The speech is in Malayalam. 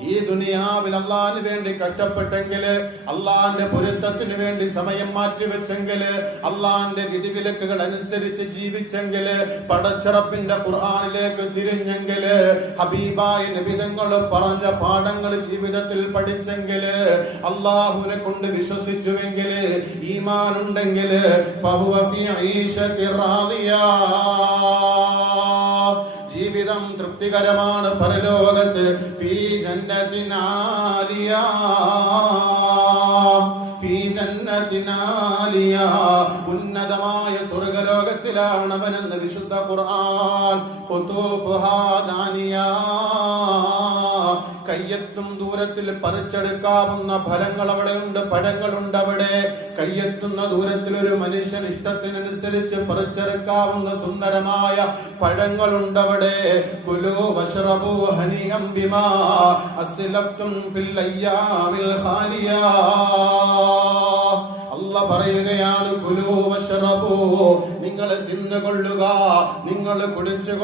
ഈ ദുനിയാവിൽ അള്ളാഹിന് വേണ്ടി കഷ്ടപ്പെട്ടെങ്കിൽ, അള്ളാഹിന്റെ പൊരുത്തത്തിന് വേണ്ടി സമയം മാറ്റിവെച്ചെങ്കിൽ, അള്ളാഹിന്റെ വിധിവിലക്കുകൾ അനുസരിച്ച് ജീവിച്ചെങ്കിൽ, പടച്ചിറപ്പിന്റെ ഖുർആനിലേക്ക് തിരിഞ്ഞെങ്കിൽ, ഹബീബായ നബിതങ്ങൾ പറഞ്ഞ പാഠങ്ങൾ ജീവിതത്തിൽ പഠിച്ചെങ്കിൽ, അള്ളാഹുവിനെ കൊണ്ട് വിശ്വസിച്ചുവെങ്കിൽ, ഈമാൻ ഉണ്ടെങ്കിൽ, ഫഹുവ ഫീ ഈശത്തി റാദിയ, ജീവിതം തൃപ്തികരമാണ് പരലോകത്ത്. ഫീ ജന്നത്തിൻ ആലിയ, ഫീ ജന്നത്തിൻ ആലിയ, ഉന്നതമായ സ്വർഗ്ഗലോകത്തിലാണ് അവനെന്ന് വിശുദ്ധ ഖുർആൻ. ഖുതൂഫുഹാ ദാനിയ, കയ്യെത്തും ദൂരത്തിൽ പറിച്ചെടുക്കാവുന്ന ഫലങ്ങൾ അവിടെ ഉണ്ട്, പഴങ്ങളുണ്ട് അവിടെ. കയ്യെത്തുന്ന ദൂരത്തിൽ ഒരു മനുഷ്യൻ ഇഷ്ടത്തിനനുസരിച്ച് പറിച്ചെടുക്കാവുന്ന സുന്ദരമായ പഴങ്ങളുണ്ട് അവിടെ. കുലൂ വശ്റബൂ ഹനിയം ബിമാ അസ്ലഫ്തും ഫിൽ അയ്യാമിൽ ഖാലിയ. അല്ലാഹ് പറയുകയാണ്, കുലൂ വശ്റബൂ, നിങ്ങൾ തിന്നുകൊള്ളുക, നിങ്ങൾ കുടിച്ചു